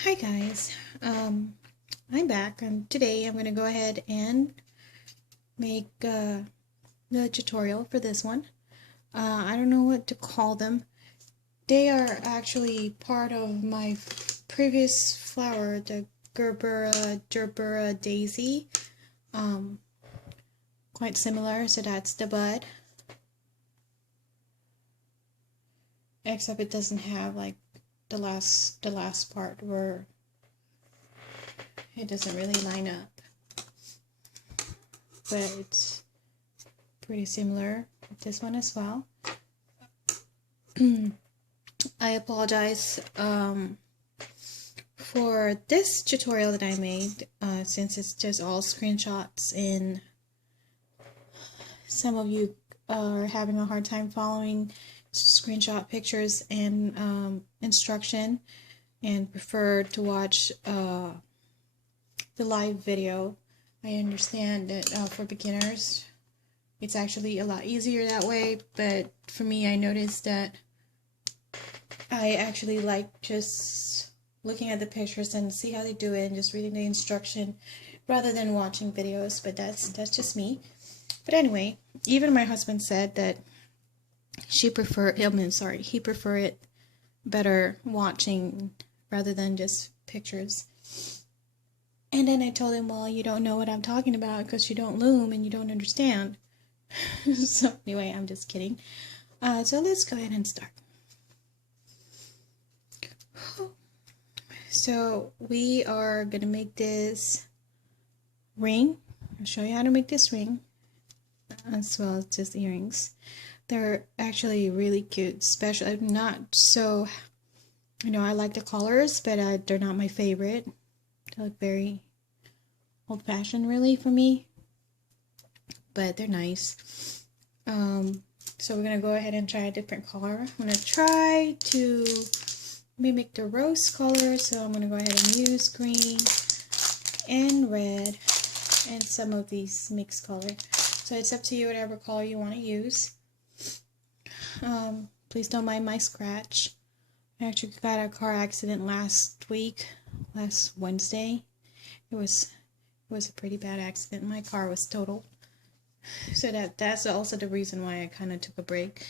Hi guys, I'm back and today I'm going to go ahead and make the tutorial for this one. I don't know what to call them. They are actually part of my previous flower, the Gerbera daisy. Um, Quite similar, so that's the bud. Except it doesn't have like the last part where it doesn't really line up. But it's pretty similar with this one as well. I apologize for this tutorial that I made since it's just all screenshots and some of you are having a hard time following screenshot pictures and instruction and prefer to watch the live video. I understand that for beginners it's actually a lot easier that way, but for me I noticed that I actually like just looking at the pictures and see how they do it and just reading the instruction rather than watching videos, but that's just me. But anyway, even my husband said that he preferred it better watching rather than just pictures. And then I told him, well, you don't know what I'm talking about because you don't loom and you don't understand. So anyway, I'm just kidding. So let's go ahead and start. So we are going to make this ring. I'll show you how to make this ring as well as just earrings. They're actually really cute, special. Not so, I like the colors, but they're not my favorite. They look very old-fashioned really for me, but they're nice. So we're going to go ahead and try a different color. I'm going to try to mimic the rose color, so I'm going to go ahead and use green and red and some of these mixed color. So it's up to you whatever color you want to use. Please don't mind my scratch. I actually got a car accident last Wednesday. It was a pretty bad accident. My car was totaled. So that's also the reason why I kind of took a break.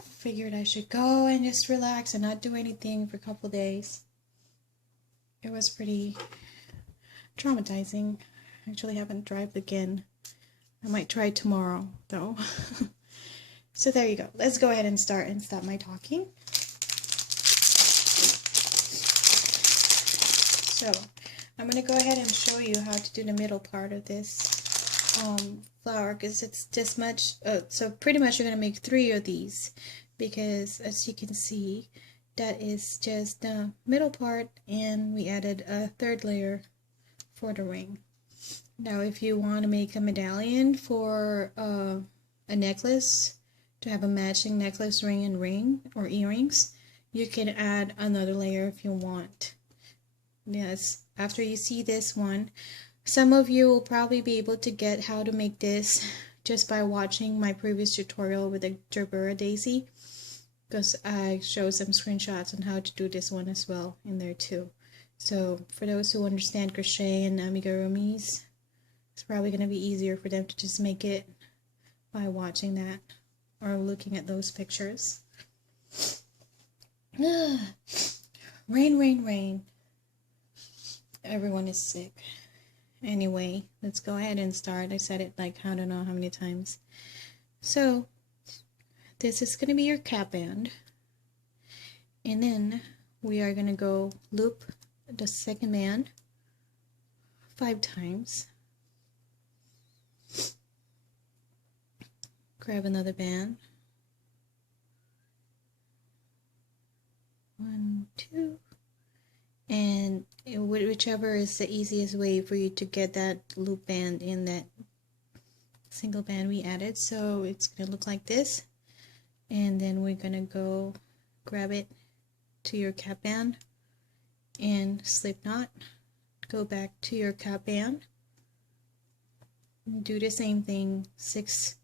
Figured I should go and just relax and not do anything for a couple days. It was pretty traumatizing. I actually haven't driven again. I might try tomorrow though. So there you go. Let's go ahead and start and stop my talking. So I'm going to go ahead and show you how to do the middle part of this flower, because it's this much. So pretty much you're going to make 3 of these, because as you can see that is just the middle part, and we added a 3rd layer for the ring. Now if you want to make a medallion for a necklace, to have a matching necklace, ring, and ring or earrings, you can add another layer if you want. Yes, after you see this one, some of you will probably be able to get how to make this just by watching my previous tutorial with the Gerbera daisy, because I show some screenshots on how to do this one as well in there too. So for those who understand crochet and amigurumis, it's probably going to be easier for them to just make it by watching that or looking at those pictures. Rain, rain, rain. Everyone is sick. Anyway, let's go ahead and start. I said it like I don't know how many times. So this is going to be your cap band, and then we are going to go loop the 2nd band 5 times. Grab another band. 1, 2, and whichever is the easiest way for you to get that loop band in that single band we added. So it's gonna look like this, and then we're gonna go grab it to your cap band and slip knot, go back to your cap band, do the same thing 6.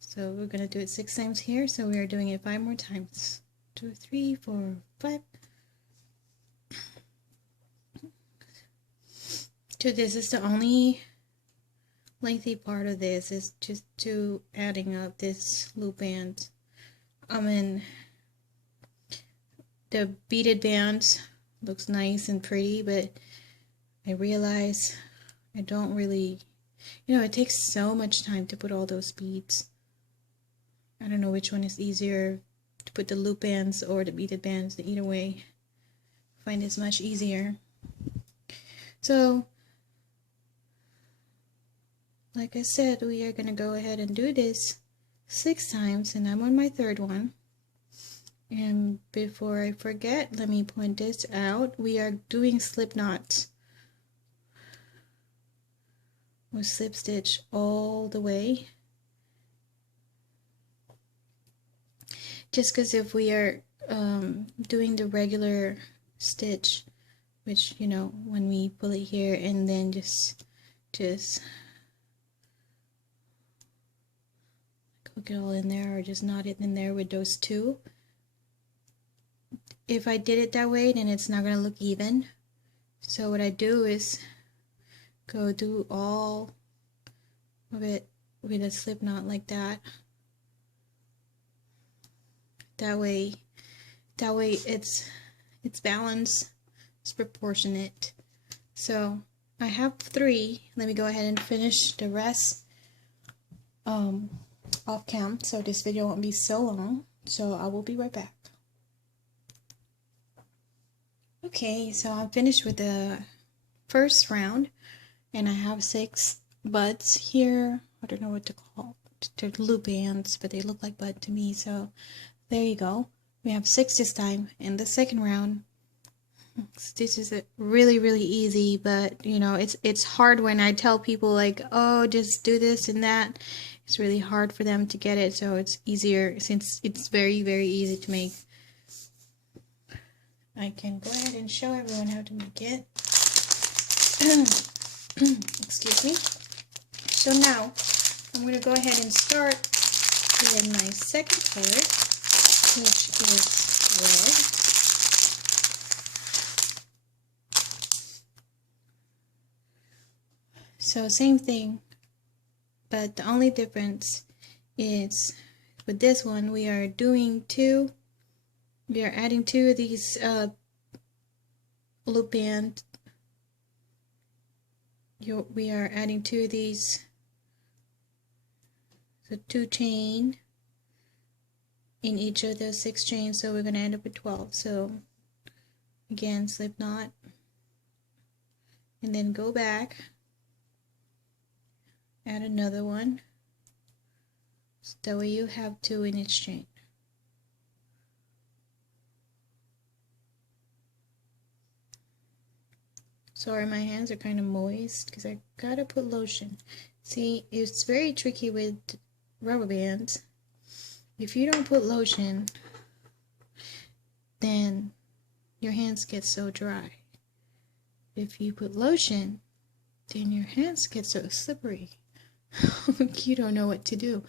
So we're going to do it 6 times here, so we are doing it 5 more times. 2, 3, 4, 5. So this is the only lengthy part of this, is just to adding up this loop band. I mean, the beaded bands looks nice and pretty, but I realize I don't really, it takes so much time to put all those beads. I don't know which one is easier, to put the loop bands or the beaded bands. Either way, I find it's much easier. So, like I said, we are going to go ahead and do this 6 times, and I'm on my 3rd one. And before I forget, let me point this out. We are doing slip knots. We'll slip stitch all the way. Just because if we are doing the regular stitch, which, when we pull it here and then just hook it all in there, or just knot it in there with those 2. If I did it that way, then it's not going to look even. So what I do is go do all of it with a slip knot like that. That way it's balanced, it's proportionate. So I have 3. Let me go ahead and finish the rest off cam, so this video won't be so long. So I will be right back. Okay, so I'm finished with the first round, and I have 6 buds here. I don't know what to call it. They're loop bands, but they look like bud to me. So there you go. We have 6 this time. In the second round, this is really, really easy, but it's hard when I tell people like, oh, just do this and that. It's really hard for them to get it, so it's easier since it's very, very easy to make. I can go ahead and show everyone how to make it. Excuse me. So now I'm going to go ahead and start with my second color, which is red. So same thing, but the only difference is with this one we are adding 2 of these loop band. We are adding 2 of these, so 2 chain in each of those 6 chains, so we're going to end up with 12. So again, slip knot and then go back, add another one, so that way you have 2 in each chain. Sorry, my hands are kind of moist because I gotta put lotion. See, it's very tricky with rubber bands. If you don't put lotion, then your hands get so dry. If you put lotion, then your hands get so slippery. You don't know what to do.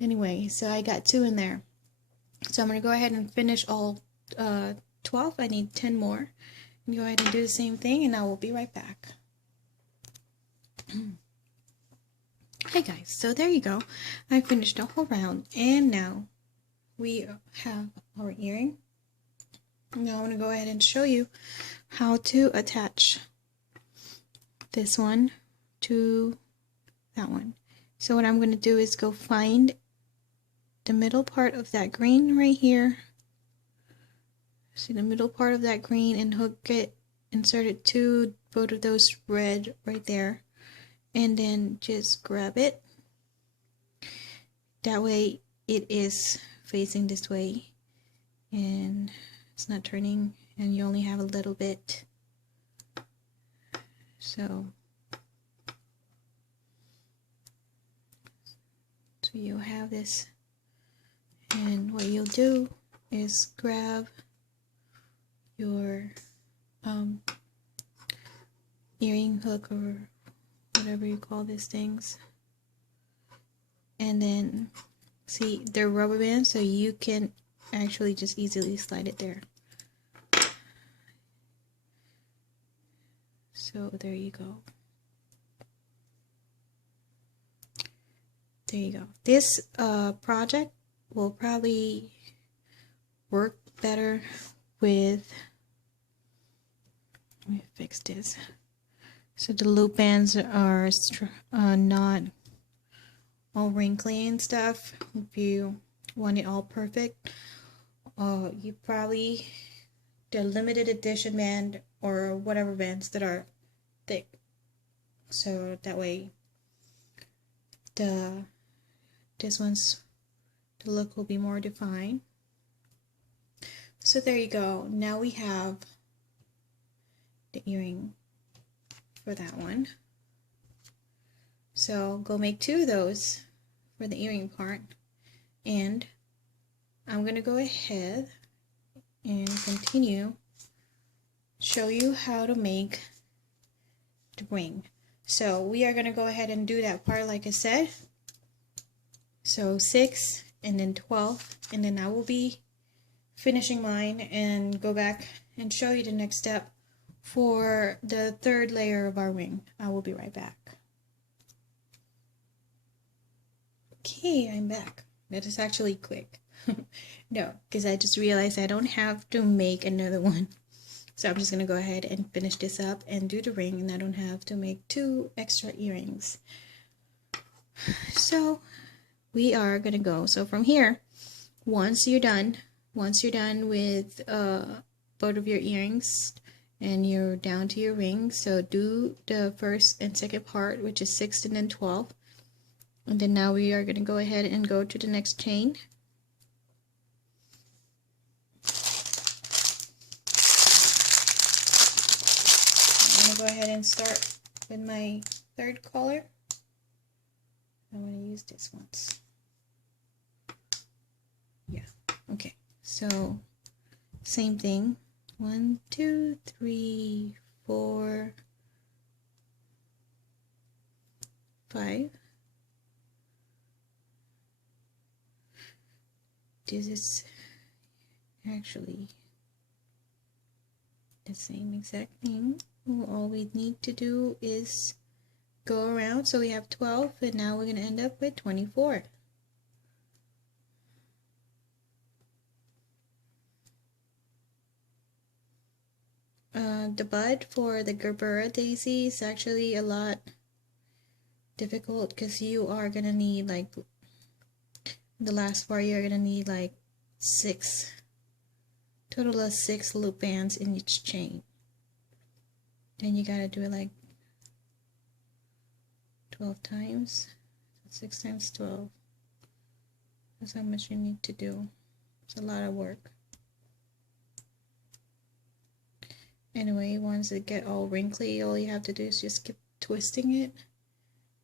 Anyway, so I got 2 in there. So I'm going to go ahead and finish all 12. I need 10 more. Go ahead and do the same thing, and I will be right back. Hey guys, so there you go. I finished the whole round, and now we have our earring. Now I'm going to go ahead and show you how to attach this one to that one. So what I'm going to do is go find the middle part of that green right here. See the middle part of that green and hook it, insert it to both of those red right there, and then just grab it. That way it is facing this way and it's not turning, and you only have a little bit. So you have this, and what you'll do is grab your earring hook or whatever you call these things, and then see they're rubber bands, so you can actually just easily slide it there. So there you go. There you go. This project will probably work better with, let me fix this. So the loop bands are not all wrinkly and stuff. If you want it all perfect, you probably, the limited edition band or whatever bands that are thick. So that way the look will be more defined. So there you go. Now we have the earring for that one. So go make 2 of those for the earring part, and I'm going to go ahead and continue show you how to make the ring. So we are going to go ahead and do that part like I said. So 6 and then 12, and then I will be finishing mine and go back and show you the next step for the 3rd layer of our ring. I will be right back. Okay, I'm back. That is actually quick. No, because I just realized I don't have to make another one. So I'm just going to go ahead and finish this up and do the ring, and I don't have to make 2 extra earrings. So we are going to go. So from here, once you're done with both of your earrings and you're down to your ring, so do the 1st and 2nd part, which is 6 and then 12. And then now we are going to go ahead and go to the next chain. I'm going to go ahead and start with my 3rd color. I'm going to use this once. Yeah, okay. So same thing. 1, 2, 3, 4, 5. This is actually the same exact thing. All we need to do is go around. So we have 12, and now we're going to end up with 24. The bud for the Gerbera daisy is actually a lot difficult because you are going to need, like, the last part, you're going to need like 6, total of 6 loop bands in each chain. Then you got to do it like 12 times. 6 times 12. That's how much you need to do. It's a lot of work. Anyway, once it get all wrinkly, all you have to do is just keep twisting it,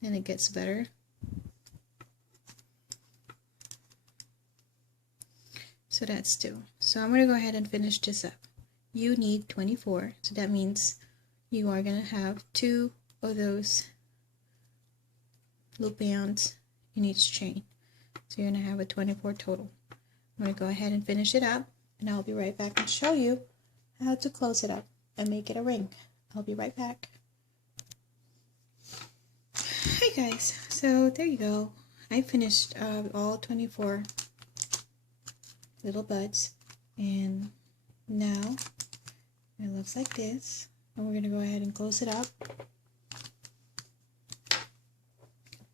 and it gets better. So that's 2. So I'm going to go ahead and finish this up. You need 24, so that means you are going to have 2 of those loop bands in each chain. So you're going to have a 24 total. I'm going to go ahead and finish it up, and I'll be right back and show you how to close it up and make it a ring. I'll be right back. Hi guys, so there you go. I finished all 24 little buds, and now it looks like this, and we're going to go ahead and close it up.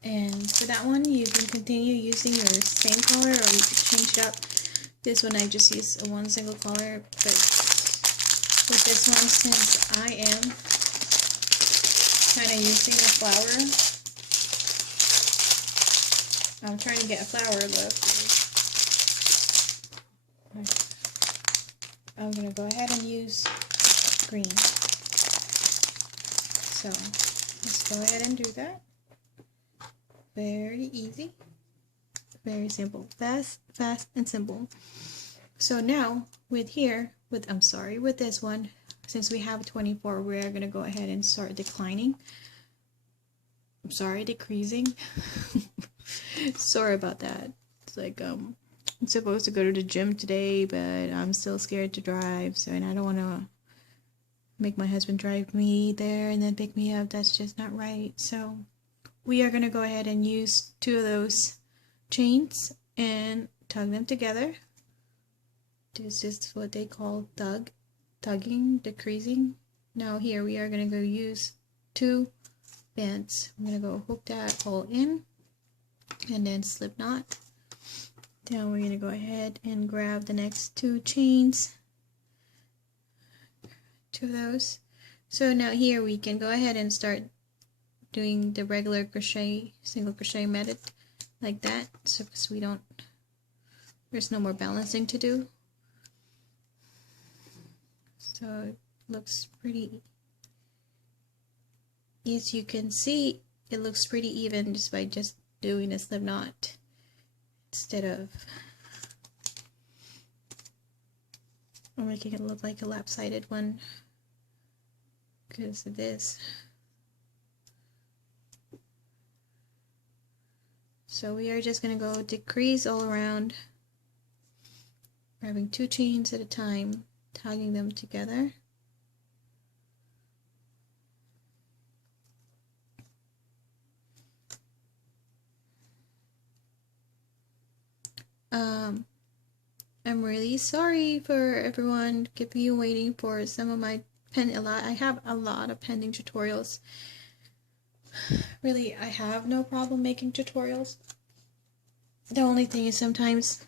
And for that one, you can continue using your same color, or you can change it up. This one I just use a 1 single color, but with this one, since I am kind of using a flower, I'm trying to get a flower look. I'm going to go ahead and use green. So let's go ahead and do that. Very easy, very simple, fast and simple. So now with this one, since we have 24, we're going to go ahead and start declining. Decreasing. Sorry about that. It's like I'm supposed to go to the gym today, but I'm still scared to drive, so, and I don't want to make my husband drive me there and then pick me up. That's just not right. So we are going to go ahead and use 2 of those chains and tug them together. This is what they call tugging, decreasing. Now here we are going to go use 2 bands. I'm going to go hook that all in and then slip knot. Then we're going to go ahead and grab the next 2 chains, 2 of those. So now here we can go ahead and start doing the regular crochet, single crochet method like that, so because there's no more balancing to do. So it looks pretty, as you can see, it looks pretty even just by just doing a slip knot instead of making it look like a lap-sided one because of this. So we are just going to go decrease all around, grabbing 2 chains at a time, tagging them together. I'm really sorry for everyone keeping you waiting for some of my I have a lot of pending tutorials. Really, I have no problem making tutorials. The only thing is sometimes,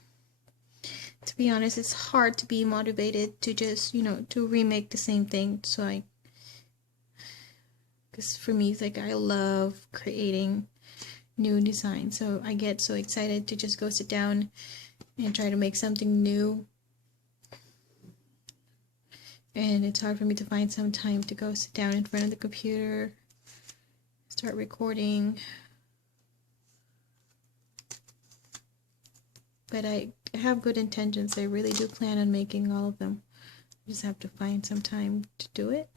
to be honest, it's hard to be motivated to just, to remake the same thing. So because for me, it's like I love creating new designs. So I get so excited to just go sit down and try to make something new. And it's hard for me to find some time to go sit down in front of the computer, start recording. But I have good intentions. I really do plan on making all of them. I just have to find some time to do it.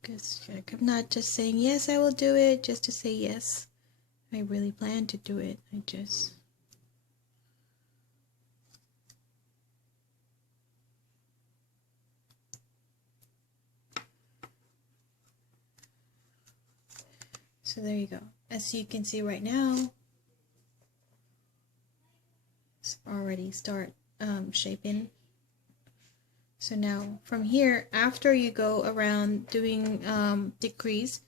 Because I'm not just saying yes, I will do it just to say yes. I really plan to do it. So there you go. As you can see right now, it's already start shaping. So now from here, after you go around doing decrease,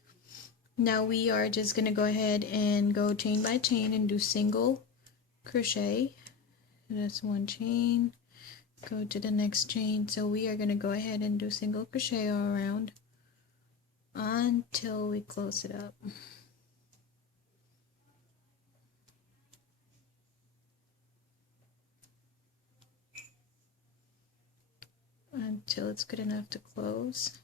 now we are just going to go ahead and go chain by chain and do single crochet. That's 1 chain, go to the next chain. So we are going to go ahead and do single crochet all around until we close it up. Until it's good enough to close.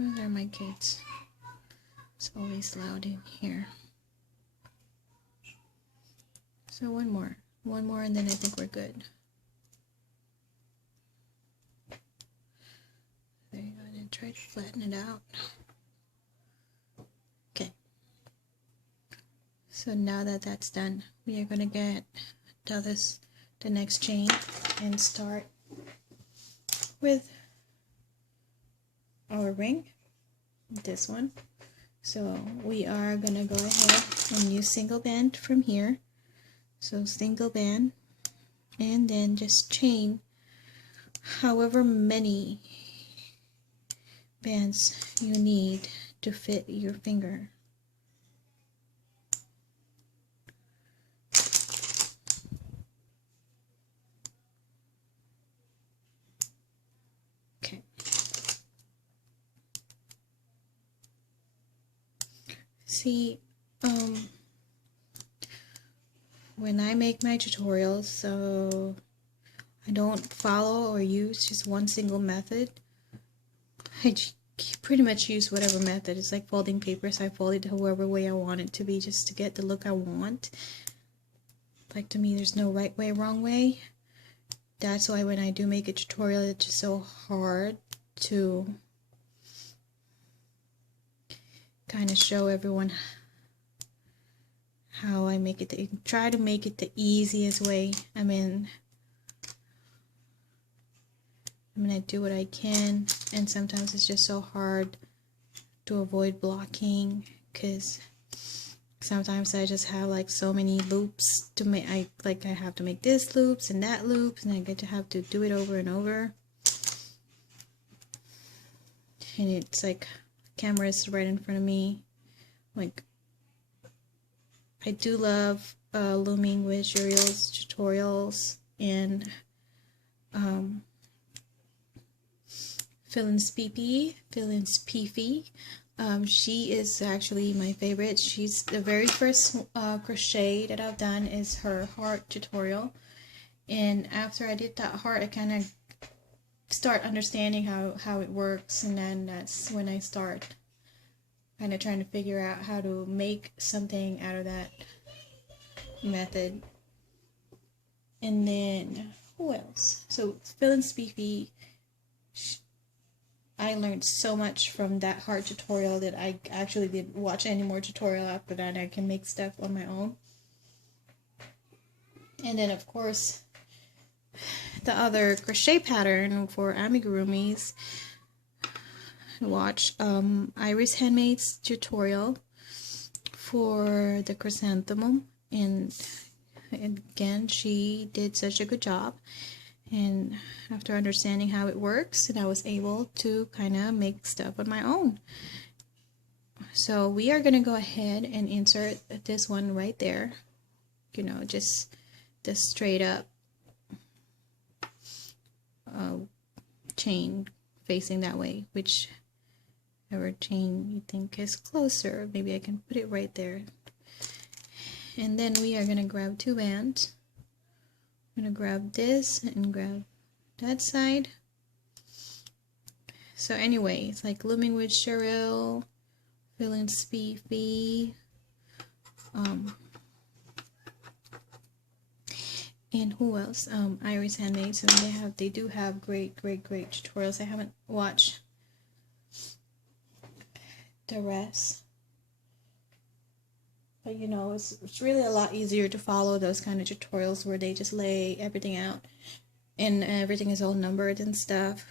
Oh, there are my kids. It's always loud in here. So one more and then I think we're good. There you go, and try to flatten it out. Okay. So now that that's done, we are going to get to the next chain and start with our ring, this one. So we are going to go ahead and use single band from here. So single band, and then just chain however many bands you need to fit your finger. Okay. See, when I make my tutorials, so I don't follow or use just one single method. I pretty much use whatever method. It's like folding papers. I fold it however way I want it to be just to get the look I want. Like, to me, there's no right way, wrong way. that's why when I do make a tutorial, it's just so hard to kind of show everyone how I make it, try to make it the easiest way. I mean, I do what I can, and sometimes it's just so hard to avoid blocking, because sometimes I just have like so many loops to make. I have to make this loops and that loops, and I get to have to do it over and over. And it's like camera is right in front of me. Like, I do love looming with Uriel's tutorials, and Phil's Peefy. She is actually my favorite. She's the very first crochet that I've done is her heart tutorial, and after I did that heart, I kind of start understanding how it works, and then that's when I start kind of trying to figure out how to make something out of that method. And then who else? So Phil's Peefy, I learned so much from that heart tutorial that I actually didn't watch any more tutorial after that. I can make stuff on my own. And then of course the other crochet pattern for amigurumis, watch Iris Handmaid's tutorial for the chrysanthemum, and again she did such a good job, and after understanding how it works, and I was able to kind of make stuff on my own. So we are going to go ahead and insert this one right there, you know, just the straight up chain facing that way, whichever chain you think is closer. Maybe I can put it right there. And then we are going to grab 2 bands. I'm going to grab this and grab that side. So anyway, it's like looming with Cheryl, Phil's Peefy, and who else? Iris Handmaid. So they do have great tutorials. I haven't watched the rest, but you know, it's really a lot easier to follow those kind of tutorials where they just lay everything out and everything is all numbered and stuff.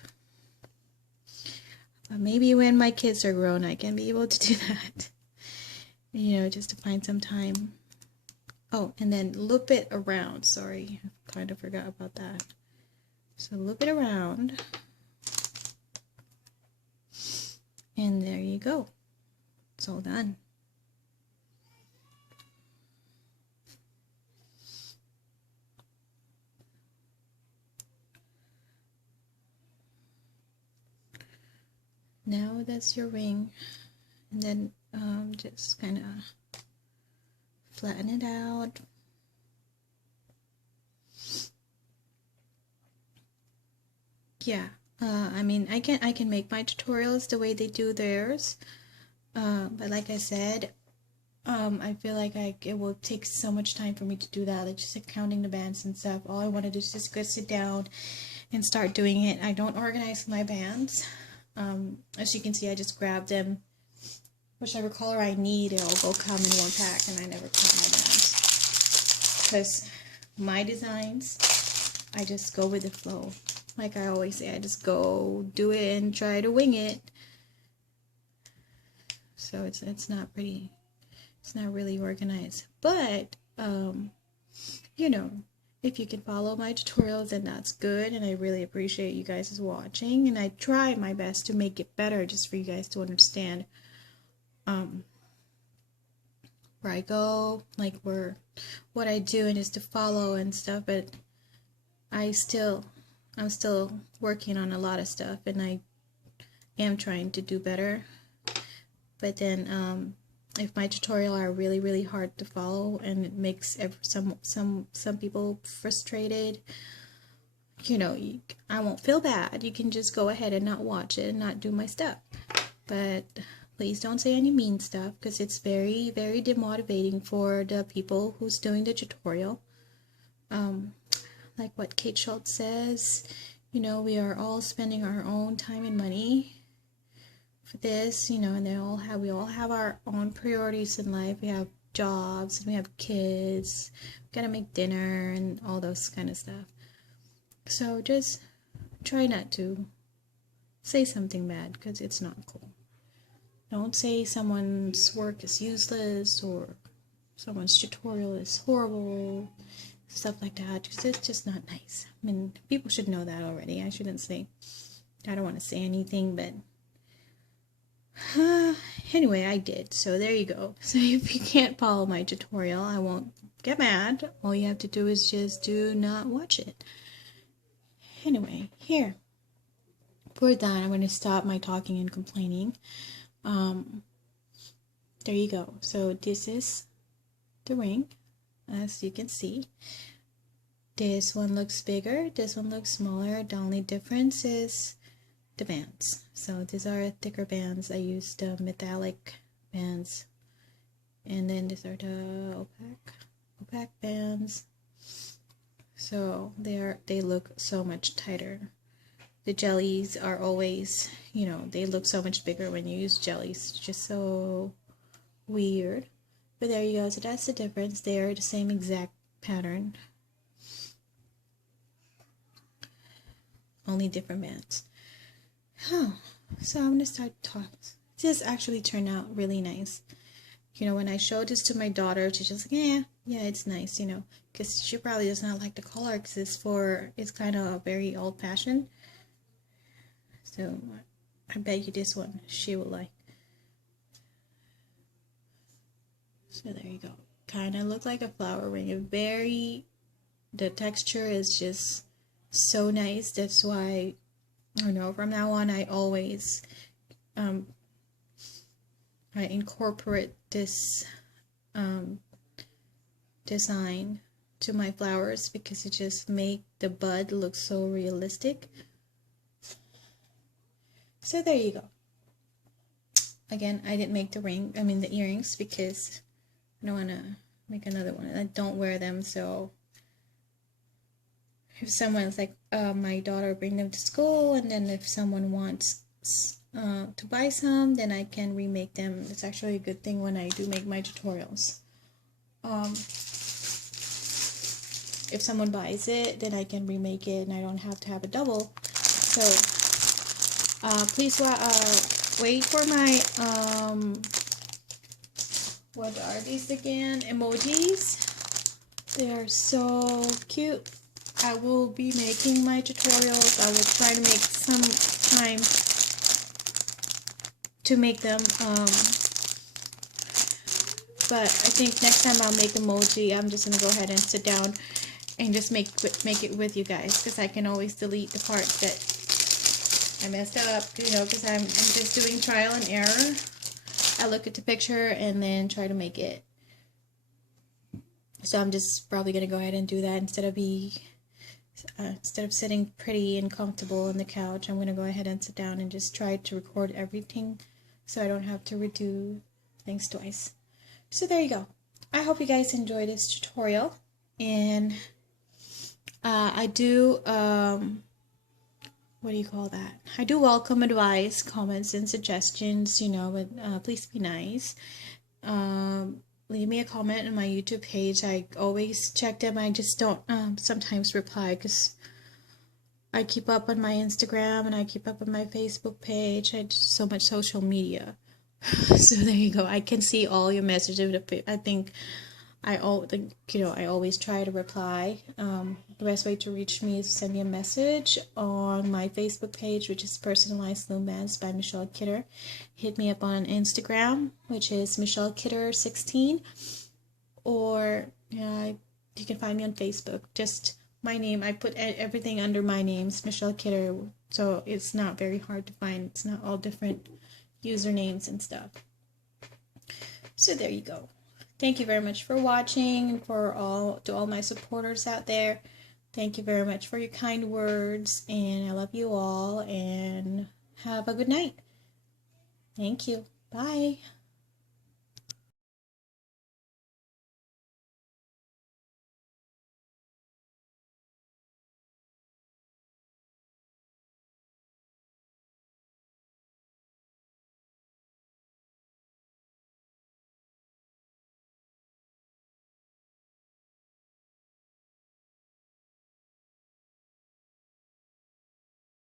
Maybe when my kids are grown, I can be able to do that. You know, just to find some time. Oh, and then loop it around. Sorry, I kind of forgot about that. So loop it around. And there you go. It's all done. Now that's your ring. And then just kind of flatten it out. Yeah, I mean, I can make my tutorials the way they do theirs, but like I said, I feel like it will take so much time for me to do that. Like just like counting the bands and stuff. All I want to do is just go sit down and start doing it. I don't organize my bands. As you can see, I just grab them, whichever color I need. It'll go come in one pack, and I never count my bands because my designs, I just go with the flow. Like I always say, I just go do it and try to wing it. So it's not pretty. It's not really organized. But you know, if you can follow my tutorials, then that's good, and I really appreciate you guys watching, and I try my best to make it better just for you guys to understand where I go, like what I do, and just to follow and stuff. But I'm still working on a lot of stuff, and I am trying to do better. But then if my tutorial are really hard to follow and it makes some people frustrated, you know, I won't feel bad. You can just go ahead and not watch it and not do my stuff. But please don't say any mean stuff, because it's very demotivating for the people who's doing the tutorial. like what Kate Schultz says. You know, we are all spending our own time and money for this, you know, and we all have our own priorities in life. We have jobs and we have kids. We gotta make dinner and all those kind of stuff. So just try not to say something bad, because it's not cool. Don't say someone's work is useless or someone's tutorial is horrible, stuff like that, because it's just not nice. I mean, people should know that already. I don't want to say anything, but anyway, I did. So there you go. So if you can't follow my tutorial, I won't get mad. All you have to do is just do not watch it. Anyway, here. We're done. I'm going to stop my talking and complaining. There you go. So this is the ring, as you can see. This one looks bigger, this one looks smaller. The only difference is the bands. So these are thicker bands. I used the metallic bands, and then these are the opaque bands. So they look so much tighter. The jellies are always, you know, they look so much bigger when you use jellies. It's just so weird. But there you go. So that's the difference. They are the same exact pattern, only different bands. Oh, so I'm gonna start talking. This actually turned out really nice. You know, when I showed this to my daughter, she's just like, yeah, it's nice, you know, because she probably does not like the color, because it's kind of very old-fashioned. So I bet you this one she will like. So there you go. Kind of look like a flower ring. The texture is just so nice. That's why, I don't know, from now on I always I incorporate this design to my flowers, because it just makes the bud look so realistic. So there you go. Again, I didn't make the earrings, because I don't want to make another one. I don't wear them, so if someone's like, my daughter bring them to school, and then if someone wants to buy some, then I can remake them. It's actually a good thing when I do make my tutorials. If someone buys it, then I can remake it, and I don't have to have a double. So please wait for my what are these again? Emojis. They are so cute. I will be making my tutorials. I will try to make some time to make them. But I think next time I'll make emoji. I'm just gonna go ahead and sit down and just make it with you guys, because I can always delete the parts that I messed up, you know, because I'm just doing trial and error. I look at the picture and then try to make it. So I'm just probably going to go ahead and do that instead of sitting pretty and comfortable on the couch. I'm going to go ahead and sit down and just try to record everything so I don't have to redo things twice. So there you go. I hope you guys enjoyed this tutorial, and I do what do you call that? I do welcome advice, comments, and suggestions, you know, but please be nice. Leave me a comment on my YouTube page. I always check them. I just don't sometimes reply, because I keep up on my Instagram and I keep up on my Facebook page. I do so much social media. So there you go. I can see all your messages. I think I always try to reply. The best way to reach me is to send me a message on my Facebook page, which is Personalized Loom Bands by Michelle Kidder. Hit me up on Instagram, which is Michelle Kidder 16, or you can find me on Facebook. Just my name. I put everything under my name, Michelle Kidder, so it's not very hard to find. It's not all different usernames and stuff. So there you go. Thank you very much for watching, and to all my supporters out there. Thank you very much for your kind words, and I love you all, and have a good night. Thank you. Bye.